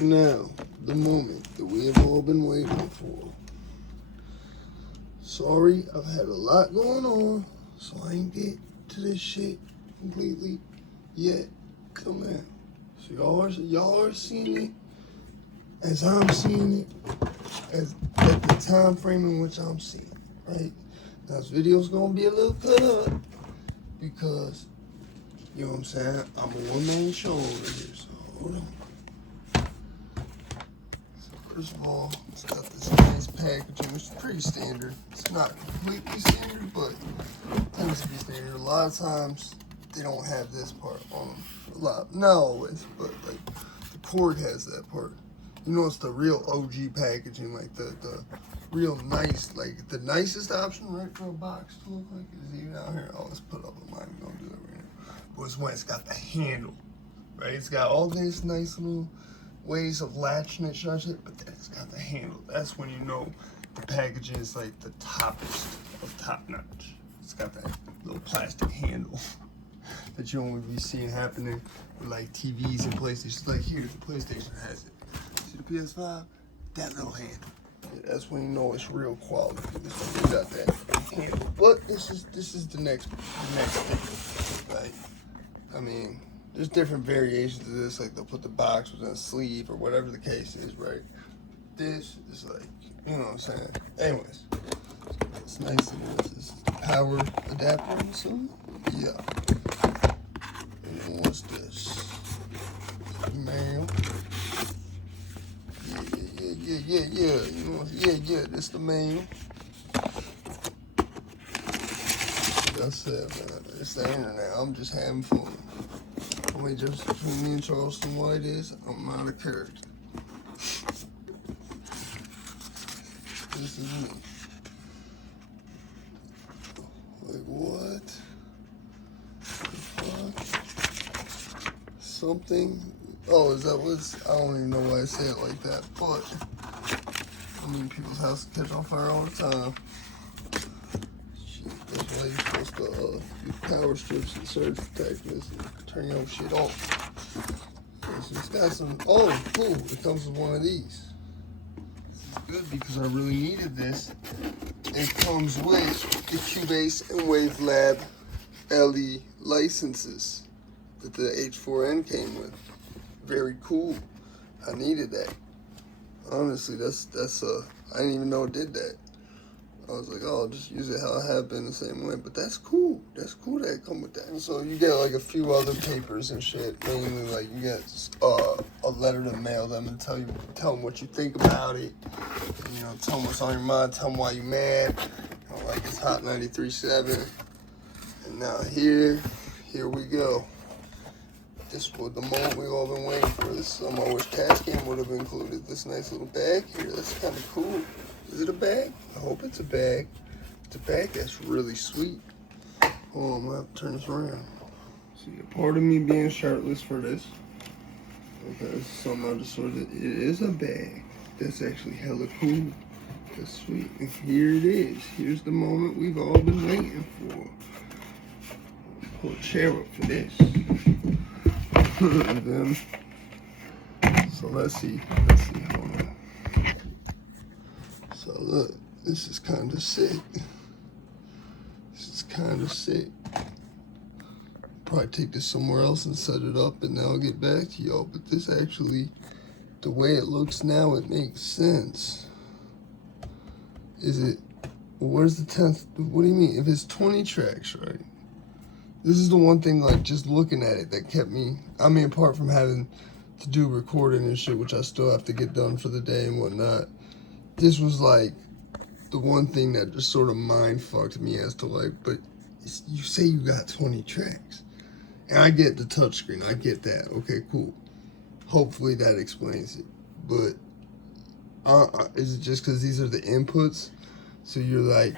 Now, the moment that we have all been waiting for. Sorry, I've had a lot going on, so I ain't get to this shit completely yet. Come on. So y'all are seeing it as I'm seeing it, as at the time frame in which I'm seeing it, right? Now this video's gonna be a little cut up because, you know what I'm saying, I'm a one-man show over here, so hold on. First of all, it's got this nice packaging, which is pretty standard. It's not completely standard, but it tends to be standard. A lot of times, they don't have this part on them. Not always, but like the cord has that part. You know, it's the real OG packaging, like the real nice, like the nicest option, right, for a box to look like is even out here. Oh, let's put up a line. We're gonna do it right now. But it's when it's got the handle, right? It's got all this nice little ways of latching it, but then it's got the handle. That's when you know the packaging is like the toppest of top notch. It's got that little plastic handle that you only be seeing happening with like TVs and PlayStations. Like here, the PlayStation has it. See the PS5? That little handle. Yeah, that's when you know it's real quality. This one got that handle. But this is the next thing, right? I mean, there's different variations of this, like they'll put the box within a sleeve or whatever the case is, right? This is like, you know what I'm saying? Anyways, it's nice and this is the power adapter, I'm assuming? Yeah. And what's this? Mail. Yeah. You know, yeah, this the mail. That's it, man. It's the internet. I'm just having fun. Only difference between me and Charleston White is I'm not a character. This is me. Like what? The fuck? Something. Oh, is that what's? I don't even know why I say it like that, but I mean, people's houses catch on fire all the time. Shit, that's why you're supposed to use power strips and surge protectors and turn your shit off. So it's got some. Oh, cool! It comes with one of these. This is good because I really needed this. It comes with the Cubase and WaveLab LE licenses that the H4n came with. Very cool. I needed that. Honestly, that's I didn't even know it did that. I was like, oh, I'll just use it how I have been the same way. But that's cool. That's cool that it come with that. And so you get like a few other papers and shit. Mainly like you get a letter to mail them and tell them what you think about it. And, you know, tell them what's on your mind. Tell them why you mad. You know, like it's Hot 93.7. And now here we go. This was the moment we've all been waiting for. This is something I wish Tascam would have included. This nice little bag here. That's kind of cool. Is it a bag? I hope it's a bag. It's a bag that's really sweet. Oh, I'm gonna have to turn this around. See, a part of me being shirtless for this. Okay, this is something I just sort of. It is a bag. That's actually hella cool. That's sweet. And here it is. Here's the moment we've all been waiting for. Pull a chair up for this. And then, so let's see, hold on. So look, this is kind of sick. Probably take this somewhere else and set it up and then I'll get back to y'all. But this actually, the way it looks now, it makes sense. Is it, where's the 10th? What do you mean? If it's 20 tracks, right? This is the one thing, like, just looking at it that kept me, I mean, apart from having to do recording and shit, which I still have to get done for the day and whatnot, this was, like, the one thing that just sort of mind-fucked me as to, like, but you say you got 20 tracks. And I get the touchscreen. I get that. Okay, cool. Hopefully that explains it. But is it just because these are the inputs? So you're, like,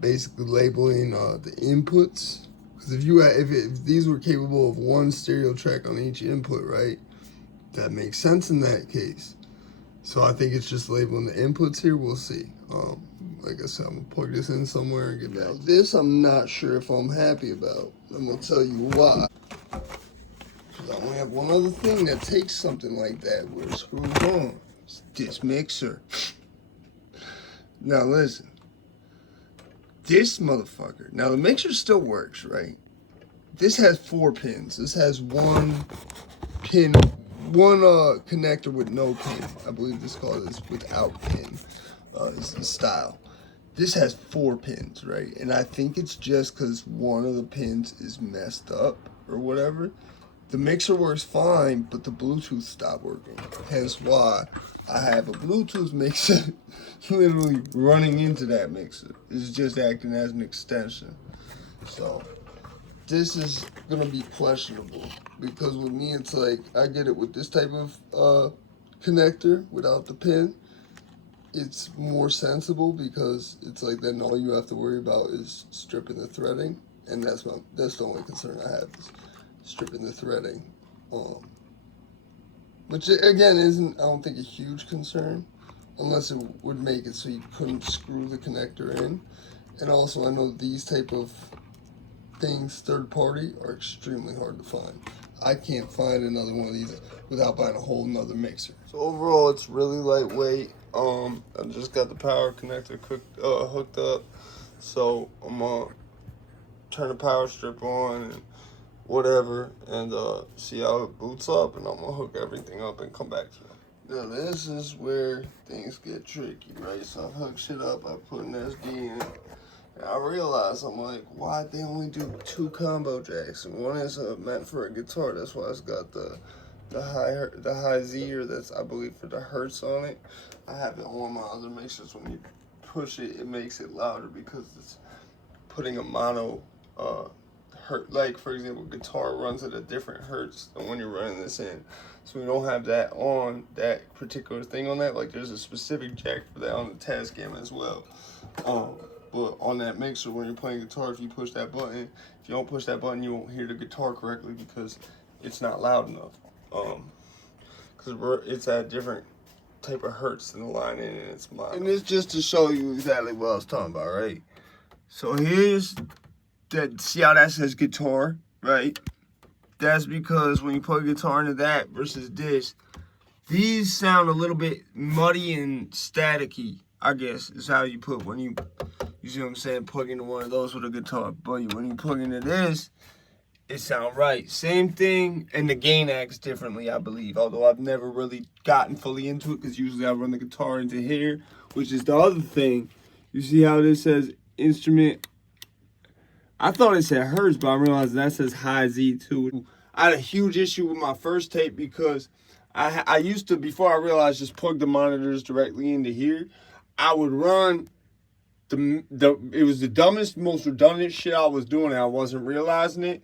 basically labeling the inputs? Because if these were capable of one stereo track on each input, right, that makes sense in that case. So I think it's just labeling the inputs here. We'll see. Like I said, I'm gonna plug this in somewhere and get back. This I'm not sure if I'm happy about. I'm gonna tell you why. I only have one other thing that takes something like that where it screws on. It's this mixer. Now listen. This motherfucker. Now the mixer still works, right? This has 4 pins. This has one pin, one connector with no pin. I believe this called this without pin. Is the style. This has 4 pins, right? And I think it's just because one of the pins is messed up or whatever. The mixer works fine, but the Bluetooth stopped working. Hence why I have a Bluetooth mixer literally running into that mixer. It's just acting as an extension. So this is gonna be questionable because with me it's like I get it with this type of connector without the pin. It's more sensible because it's like then all you have to worry about is stripping the threading, and that's the only concern I have is stripping the threading, which again isn't I don't think a huge concern unless it would make it so you couldn't screw the connector in. And also I know these type of things third party are extremely hard to find. I can't find another one of these without buying a whole nother mixer. So overall it's really lightweight. I just got the power connector hooked up, so I'm gonna turn the power strip on and whatever, and see how it boots up, and I'm gonna hook everything up and come back to it. Now this is where things get tricky, right? So I hook shit up, I put an SD in, and I realize I'm like, why they only do 2 combo jacks, and one is meant for a guitar. That's why it's got the high Z, or that's I believe for the hertz on it. I have it on my other mixers. When you push it, it makes it louder because it's putting a mono hertz. Like for example, guitar runs at a different hertz than when you're running this in. So we don't have that on that particular thing on that. Like there's a specific jack for that on the Tascam as well. But on that mixer, when you're playing guitar, if you push that button, if you don't push that button, you won't hear the guitar correctly because it's not loud enough. Because it's at a different type of hertz than the line in, and it's mono. And it's just to show you exactly what I was talking about, right? So here's that. See how that says guitar, right? That's because when you put a guitar into that versus this, these sound a little bit muddy and staticky, I guess, is how you put when you see what I'm saying, plug into one of those with a guitar. But when you plug into this, it sound right. Same thing, and the gain acts differently, I believe. Although I've never really gotten fully into it, because usually I run the guitar into here, which is the other thing. You see how this says instrument? I thought it said hertz, but I realized that says high Z too. I had a huge issue with my first tape because I used to, before I realized, just plug the monitors directly into here. I would run it was the dumbest, most redundant shit I was doing, and I wasn't realizing it.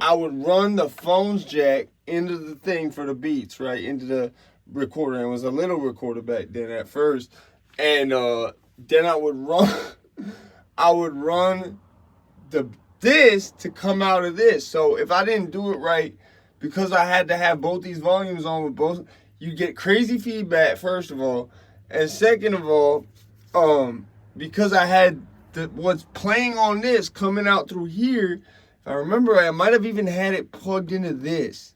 I would run the phone's jack into the thing for the beats, right? Into the recorder. And it was a little recorder back then at first. And then I would run this to come out of this. So if I didn't do it right, because I had to have both these volumes on with both, you get crazy feedback, first of all. And second of all, because I had what's playing on this coming out through here, if I remember, I might have even had it plugged into this.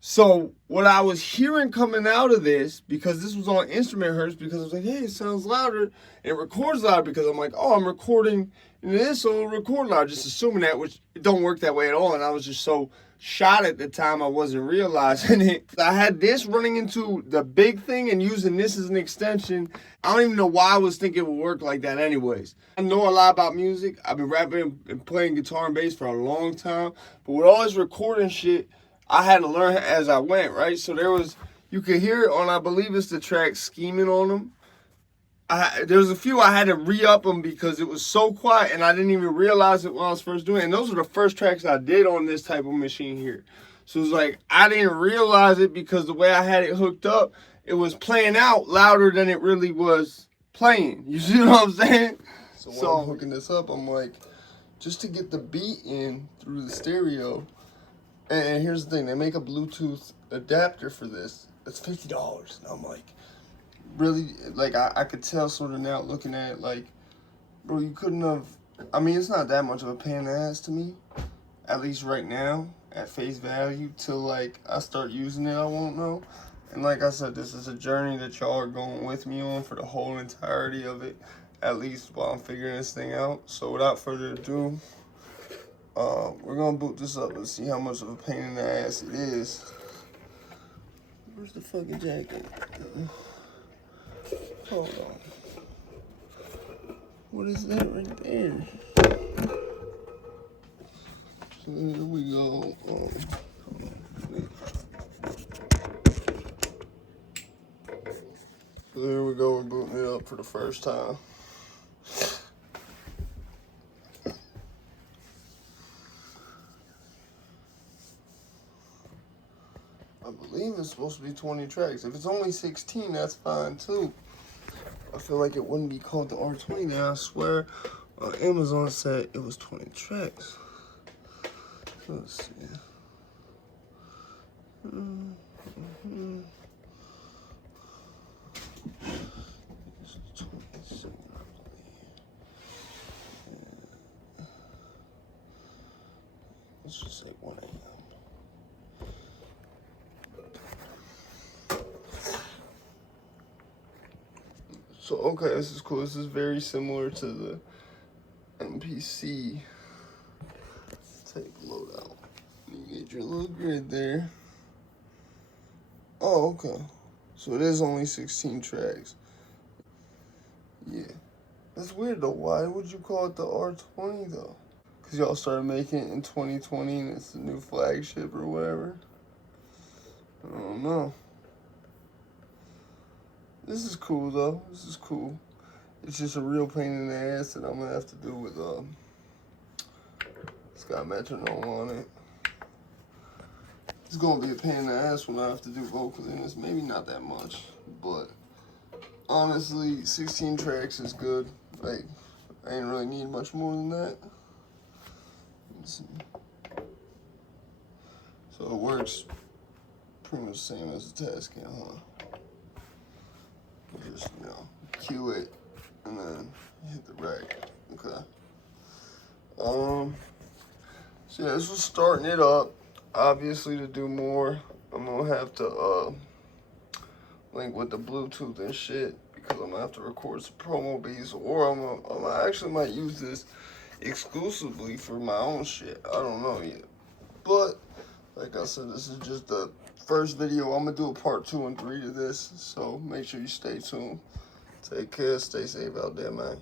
So what I was hearing coming out of this, because this was on instrument hertz, because I was like, hey, it sounds louder, and it records louder, because I'm like, oh, I'm recording into this, so it'll record louder, just assuming that, which it don't work that way at all, and I was just so shot at the time I wasn't realizing it. I had this running into the big thing and using this as an extension. I don't even know why I was thinking it would work like that anyways. I know a lot about music. I've been rapping and playing guitar and bass for a long time, but with all this recording shit, I had to learn as I went, right? So you could hear it on, I believe it's the track Scheming on them. There was a few I had to re-up them because it was so quiet and I didn't even realize it when I was first doing it. And those were the first tracks I did on this type of machine here. So it's like, I didn't realize it because the way I had it hooked up, it was playing out louder than it really was playing. You see what I'm saying? So when I'm hooking this up, I'm like, just to get the beat in through the stereo. And here's the thing, they make a Bluetooth adapter for this. It's $50. And I'm like, really, like, I could tell sort of now looking at it, like, bro, you couldn't have, I mean, it's not that much of a pain in the ass to me, at least right now, at face value till like I start using it. I won't know. And like I said, this is a journey that y'all are going with me on for the whole entirety of it, at least while I'm figuring this thing out. So without further ado, we're gonna boot this up and see how much of a pain in the ass it is. Where's the fucking jacket? Hold on. What is that right there? So here we go. Hold on. So there we go. We're booting it up for the first time. I believe it's supposed to be 20 tracks. If it's only 16, that's fine too. I feel like it wouldn't be called the R20 now. I swear on Amazon said it was 20 tracks. Let's see. It's 27, I believe. Let's just say 1 a.m. So, okay, this is cool. This is very similar to the MPC tape loadout. You get your little grid there. Oh, okay. So it is only 16 tracks. Yeah. That's weird though. Why would you call it the R20 though? Because y'all started making it in 2020 and it's the new flagship or whatever? I don't know. This is cool though. This is cool. It's just a real pain in the ass that I'm gonna have to do with it's got metronome on it. It's gonna be a pain in the ass when I have to do vocals in this. Maybe not that much, but honestly, 16 tracks is good. Like, I ain't really need much more than that. Let's see. So it works pretty much the same as the Tascam, huh? Just, you know, cue it and then hit the rack. Okay. So yeah, this was starting it up. Obviously, to do more, I'm gonna have to link with the Bluetooth and shit because I'm gonna have to record some promo beats, or I actually might use this exclusively for my own shit. I don't know yet. But like I said, this is just the first video. I'm gonna do a part 2 and 3 to this, so make sure you stay tuned. Take care, stay safe out there, man.